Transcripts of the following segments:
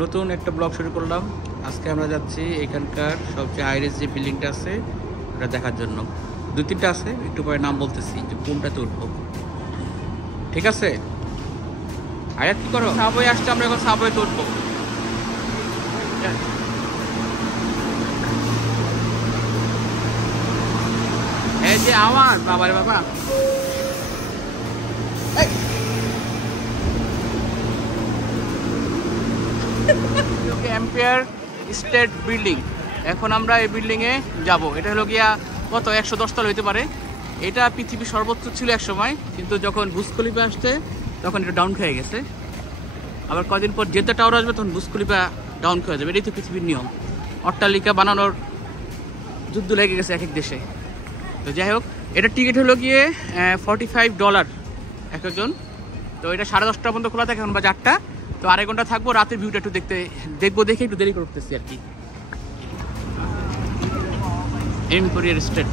নতুন একটা ব্লগ শুরু করলাম। আজকে আমরা যাচ্ছি এখানকার সবচেয়ে হাইরেস্ট যে বিল্ডিংটা আছে ওটা দেখার জন্য। দুই তিনটা আছে, একটু পরে নাম বলতেছি যে কোনটাতে উঠবো। ঠিক আছে, আয়াত কি করো? সাবওয়ে আসছে, আমরা এখন সাবওয়েতে উঠবো। এই যে আমার বাবারে বাবা, এম্পায়ার স্টেট বিল্ডিং। এখন আমরা এই বিল্ডিংয়ে যাব। এটা হলো গিয়া কত 110 তলা হইতে পারে। এটা পৃথিবীর সর্বোচ্চ ছিল এক সময়, কিন্তু যখন বুর্জ খলিফা আসছে তখন এটা ডাউন খেয়ে গেছে। আবার কদিন পর জেদ্দা টাওয়ার আসবে, তখন বুর্জ খলিফা ডাউন খেয়ে যাবে। এটাই তো পৃথিবীর নিয়ম। অট্টালিকা বানানোর যুদ্ধ লেগে গেছে এক এক দেশে। তো যাই হোক, এটার টিকিট হলো গিয়ে $45 এক একজন। তো এটা 10:30 পর্যন্ত খোলা থাকে, এখন বাজে 8টা। তো আড়াই ঘন্টা থাকবো, রাতের ভিউটা একটু দেখবো দেখে একটু দেরি করতেছি আর কি। Empire state.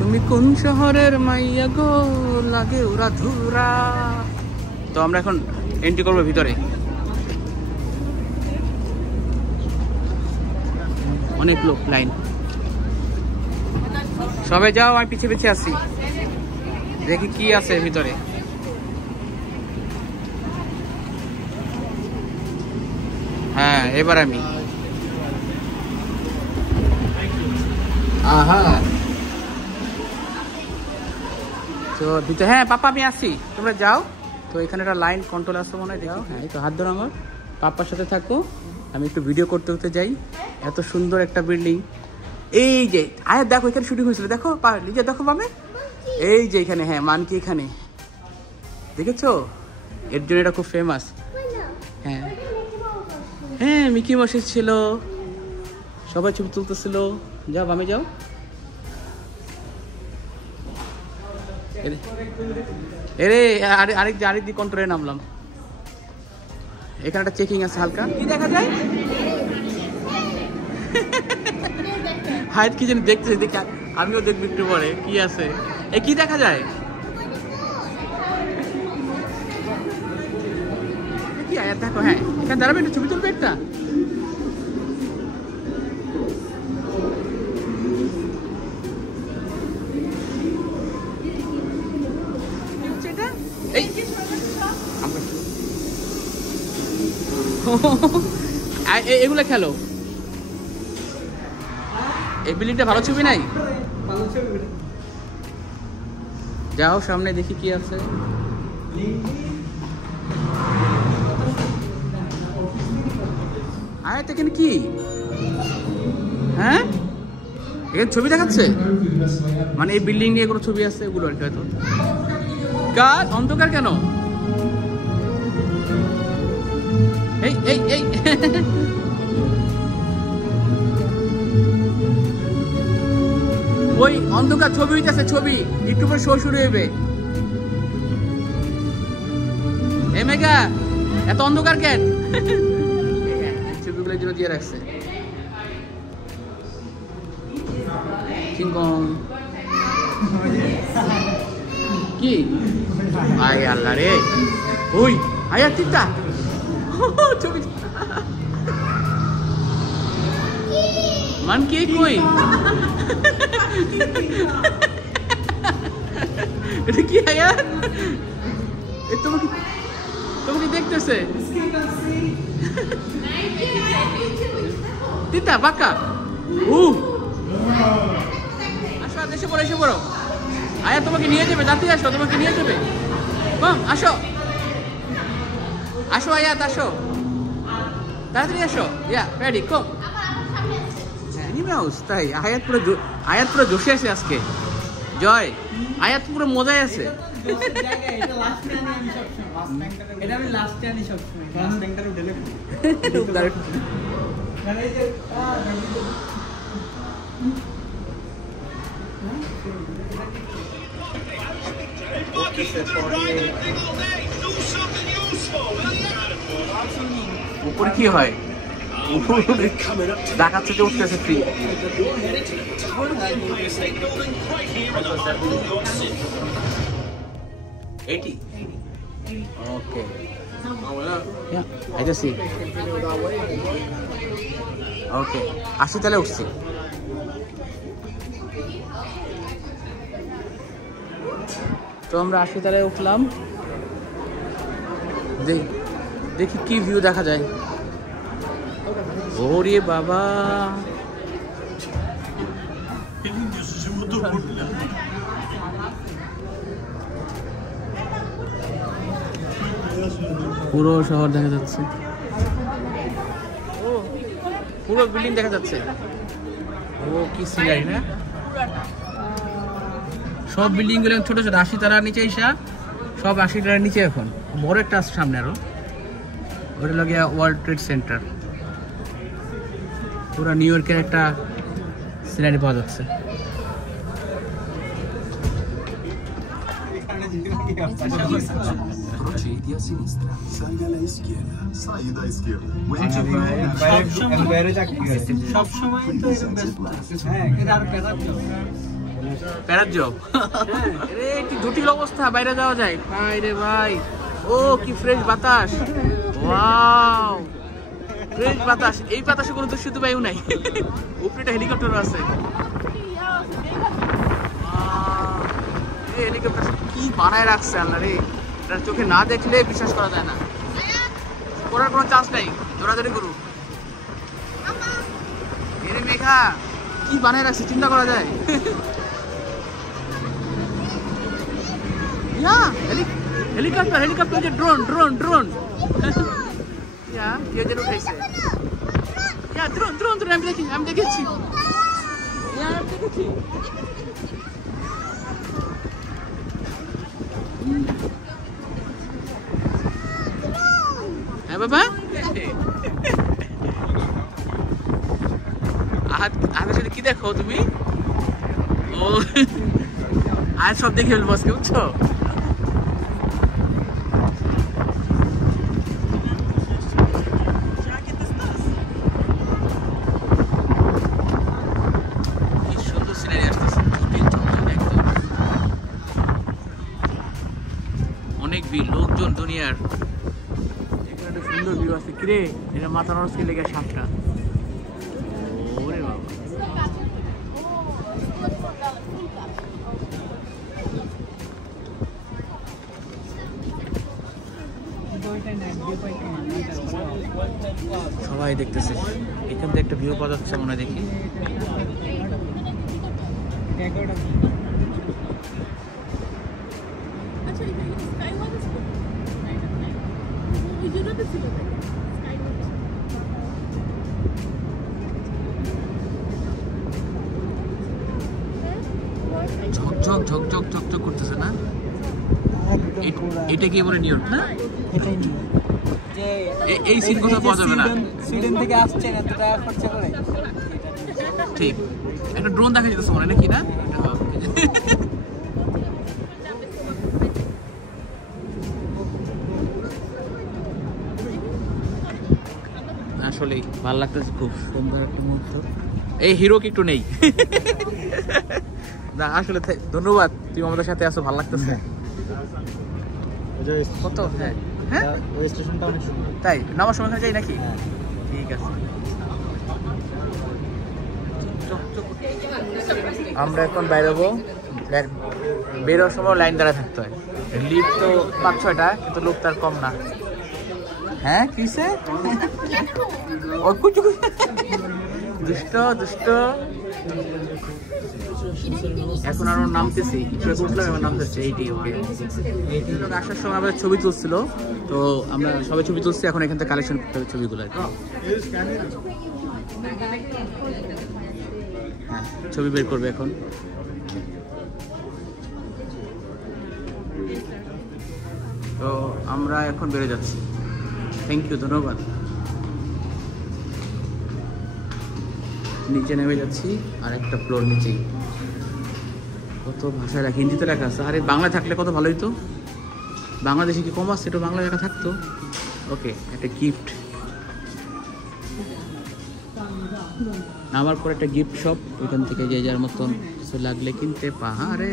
তুমি কোন শহরের মাইয়া গো, লাগে ওরা ধুরা। তো আমরা এখন এন্ট্রি করবো ভিতরে। অনেক লোক, লাইন। সবাই যাও, আমি পিছিয়ে পিছিয়ে আসি, দেখি কি আছে ভিতরে। হ্যাঁ, এবার আমি তো ভিতরে। হ্যাঁ পাপা, আমি আসি, তোমরা যাও। তো এখানে একটা লাইন কন্ট্রোল আছে মনে হয়, যাও। হ্যাঁ, এই তো হাত ধরো আমার, পাপার সাথে থাকো। আমি একটু ভিডিও করতে করতে যাই। এত সুন্দর একটা বিল্ডিং। এই যে আয়া দেখো, এখানে শুটিং হয়েছিল, দেখো নিজে দেখো পাবে। এই যে এখানে, হ্যাঁ মানকি এখানে দেখেছো, এর জন্য এটা খুব ফেমাস। হ্যাঁ হ্যাঁ, মিকি মাউস ছিল, সবাই ছবি তুলতেছিল। যাও বামে যাও। এরে আরেক দিক কন্ট্রোলে নামলাম। এখানে একটা চেকিং আছে হালকা। কি দেখা যায়? হাইট কি জানি দেখতেছি, দেখি আমিও দেখবি একটু পরে কি আছে। এ কি দেখা যায়? কি আয়াত দেখো। হ্যাঁ, এখানে দাঁড়াবে, একটু ছবি তুলবে একটা। এগুলো খেলো। এই বিল্ডিংটা ভালো ছবি নাই? যাও সামনে দেখি কি আছে। আয়াত এখানে কি? হ্যাঁ, এখানে ছবি দেখাচ্ছে, মানে এই বিল্ডিং নিয়ে কোনো ছবি আছে এগুলো আর কি। হয়তো গাছ অন্ধকার কেন? এই এই এই ওই অন্ধকার ছবি হইতেছে, ছবি একটু পরে শো শুরু হইবে। এ মেঘা, এত অন্ধকার কেন? ছবিগুলো জন্য দিয়ে রাখছে। কি আয় আল্লাহ রে, ওই আয়া চিন্তা ছবি মান কে কই? এটা কি আয়া? তোমাকে দেখতেছে তিতা বাঁকা। আসো, এসে পড়ো, এসে পড়ো। আয়া তোমাকে নিয়ে যাবে, যাতে আসো, তোমাকে নিয়ে যাবে। আসো আসো আয়াত, আসো তাড়াতাড়ি আসো। ইয়া রেডি, কম। তাই আয়াত পুরো জোশে আছে আজকে। জয়, আয়াত পুরো মজায় আছে। উপরে কি হয়? দেখাচ্ছে যে উঠতেছে ফ্রি। এটি ওকে আইতেছি। ওকে 80 তলায় উঠছি। তো আমরা 80 তলায় উঠলাম, দেখি কি ভিউ দেখা যায়। ওরে বাবা, পুরো শহর দেখা যাচ্ছে, ও পুরো বিল্ডিং দেখা যাচ্ছে। ও কি সিনারি না, সব বিল্ডিং গুলো ছোট ছোট 80 তলার নিচে এসা সব 80 তলার নিচে। এখন বড় একটা আছে সামনে আরো, ওটা লাগে ওয়ার্ল্ড ট্রেড সেন্টার। পুরো নিউ ইয়র্কের একটা সিনারি পাওয়া যাচ্ছে। Procedi a sinistra, salga alla izquierda, saída à esquerda. প্যারার job, কি জটিল অবস্থা, বাইরে যাওয়া যায় বাইরে ভাই। ও কি ফ্রেশ বাতাস, ওয়াও ফ্রেশ বাতাস। এই বাতাসে কোনো দূষিত বায়ু নাই, উপরে একটা হেলিকপ্টারও আছে। এই হেলিকপ্টার কি বানায় রাখছে আল্লাহ রে, এটা চোখে না দেখলে বিশ্বাস করা যায় না। করার কোনো চান্স নাই, দৌড়াদৌড়ি করু। এরে মেঘা কি বানায় রাখছে, চিন্তা করা যায়। হেলিকপ্টার হেলিকপ্টার, যে ড্রোন ড্রোন ড্রোন, কে যেন উঠাইছে। ড্রোন ড্রোন ড্রোন, আমি দেখেছি আমি দেখেছি। হ্যাঁ বাবা, আহাদের সাথে কি দেখো তুমি? ও আজ সব দেখে ফেলবো আজকে, বুঝছো? কি সুন্দর সিনারি আসতেছে, একদম অনেক ভিড় লোকজন দুনিয়ার। এখানে একটা সুন্দর ভিউ আছে। কিরে, এটা মাথা নরসকে লেগে সাপটা। ওরে বাবা, সবাই দেখতেছে। এখান থেকে একটা ভিউ পাওয়া যাচ্ছে মনে হয়, দেখি। ঝকঝক ঝকঝক ঝকঝক করতেছে না? এটা কি বলে নিউ ইয়র্ক না? এটাই নিউ যে এই সিন কোথাও পাওয়া যাবে না। সুইডেন থেকে আসছেন এত টাকা খরচা করে। ঠিক, একটা ড্রোন দেখা যেতেছে মনে নাকি না? আসলেই ভালো লাগতেছে, খুব সুন্দর একটা মুহূর্ত। এই হিরো কি একটু নেই না? আসলে ধন্যবাদ, তুমি আমাদের সাথে আছো, ভালো লাগতেছে। কত? হ্যাঁ হ্যাঁ, স্টেশনটা অনেক সুন্দর। তাই নামার সময় যাই নাকি? ঠিক আছে, আমরা এখন বাইরেবো। বেরোর সময় লাইন দ্বারা থাকতে হয়। লিফট তো 5-6টা, কিন্তু লোক তার কম না। হ্যাঁ কিসে দুষ্ট দুষ্ট। এখন আরো নামতেছি, উঠলাম এবার নামতেছে। এইটি আসার সময় আমাদের ছবি তুলছিল, তো আমরা সবাই ছবি তুলছি। এখন এখান থেকে কালেকশন করতে হবে ছবিগুলো। হ্যাঁ, ছবি বের করবে এখন। তো আমরা এখন বেরো যাচ্ছি। থ্যাংক ইউ, ধন্যবাদ। নিচে নেমে যাচ্ছি, আর একটা ফ্লোর নিচেই। কত ভাষায় লেখা, হিন্দিতে লেখা আছে। আরে বাংলা থাকলে কত ভালো হইতো। বাংলাদেশে কি কম আসছে, একটু বাংলা লেখা থাকতো। ওকে, একটা গিফট। আমার পর একটা গিফট শপ, ওইখান থেকে যে যার মতন কিছু লাগলে কিনতে পারে।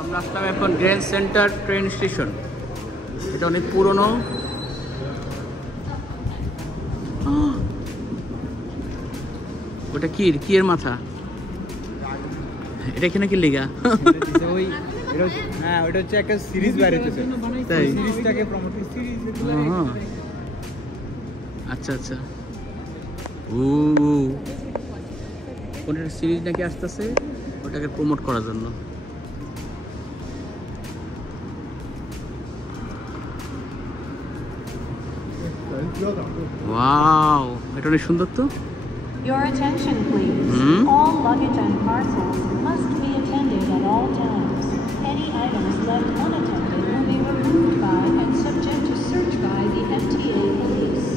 আমরা আসলাম এখন গ্র্যান্ড সেন্টার ট্রেন স্টেশন। এটা অনেক পুরনো। ওটা কি এর মাথা? এটা এখানে কি লেগা? ওই হ্যাঁ, ওটা হচ্ছে একটা সিরিজ বাইরে হচ্ছে, তাই সিরিজটাকে প্রমোট সিরিজ। আচ্ছা আচ্ছা, ও কোনটা সিরিজ নাকি আসতেছে, ওটাকে প্রমোট করার জন্য। ওয়াও, এটা অনেক সুন্দর তো। Your attention, please. All luggage and parcels must be attended at all times. Any items left unattended will be removed by and subject to search by the MTA police.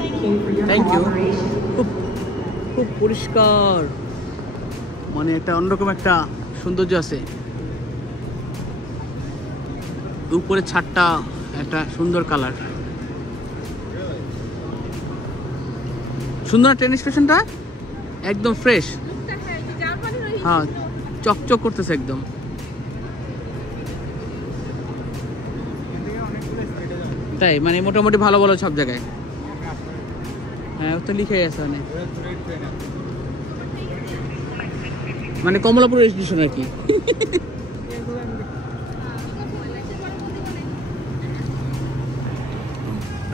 Thank you for your cooperation. খুব পরিষ্কার, মানে একটা অন্যরকম একটা সৌন্দর্য আছে। উপরে ছাদটা একটা সুন্দর কালার। সুন্দর ট্রেন স্টেশনটা একদম ফ্রেশ। হ্যাঁ, চকচক করতেছে একদম। তাই মানে মোটামুটি ভালো ভালো সব জায়গায়। হ্যাঁ, ও তো লিখে আছে অনেক, মানে কমলাপুর স্টেশন আর কি।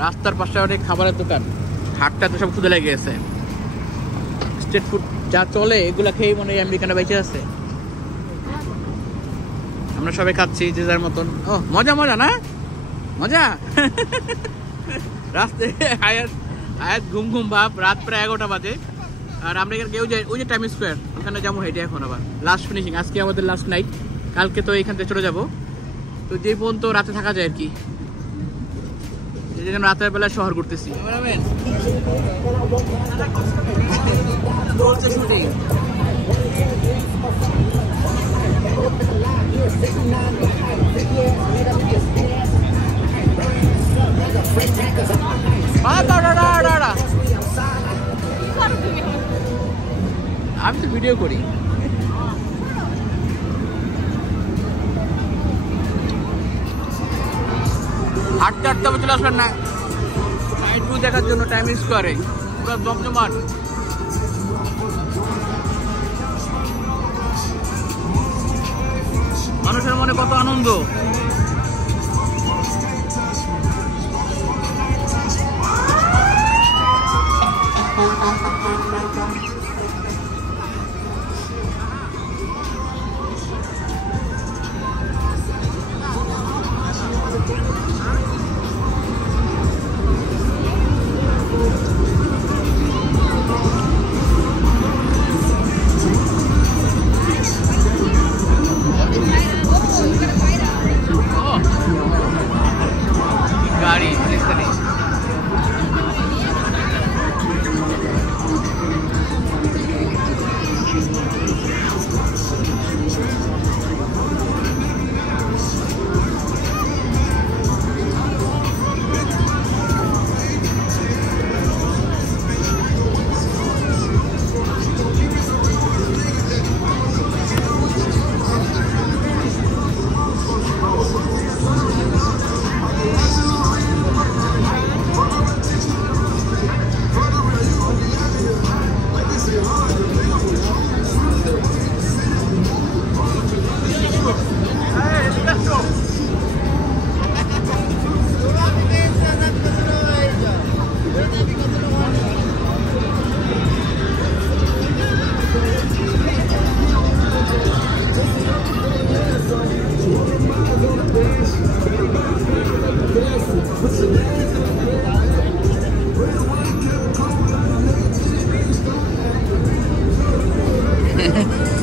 রাস্তার পাশে অনেক খাবারের দোকান। হাটটা তো সব ক্ষুদে লেগে গেছে। স্ট্রিট ফুড যা চলে এগুলা খেয়েই মনে হয় আমেরিকানে বেঁচে আছে। আমরা সবাই খাচ্ছি যে যার মতন। ও মজা মজা না মজা। রাস্তায় আয়াত ঘুম ঘুম ভাব। রাত প্রায় 11টা বাজে। আর আমরা এখানে ওই যে টাইম স্কোয়ার, ওখানে যাবো হেঁটে এখন আবার। লাস্ট ফিনিশিং, আজকে আমাদের লাস্ট নাইট। কালকে তো এইখান থেকে চলে যাবো। তো যে পর্যন্ত রাতে থাকা যায় আর কি। এই জন্য রাতের বেলা শহর ঘুরতেছি। আমি তো ভিডিও করি। হাঁটতে হাঁটতে চলে আসবেন না নাইট ভিউ দেখার জন্য টাইম স্কোয়ারে। পুরো জমজমাট। মানুষের মনে কত আনন্দ। গাড়ি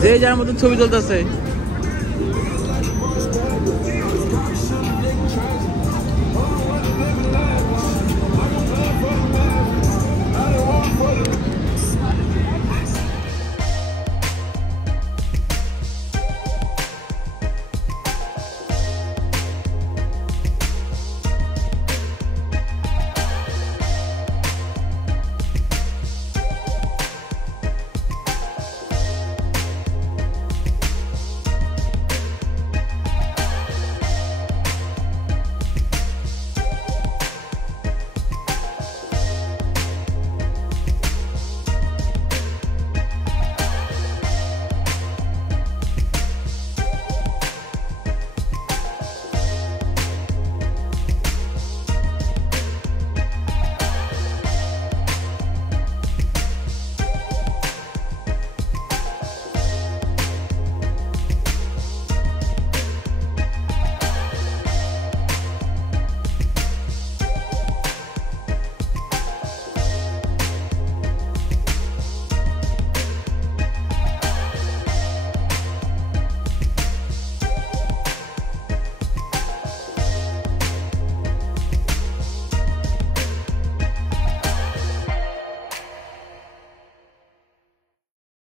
যে যার মতন ছবি তুলতেছে।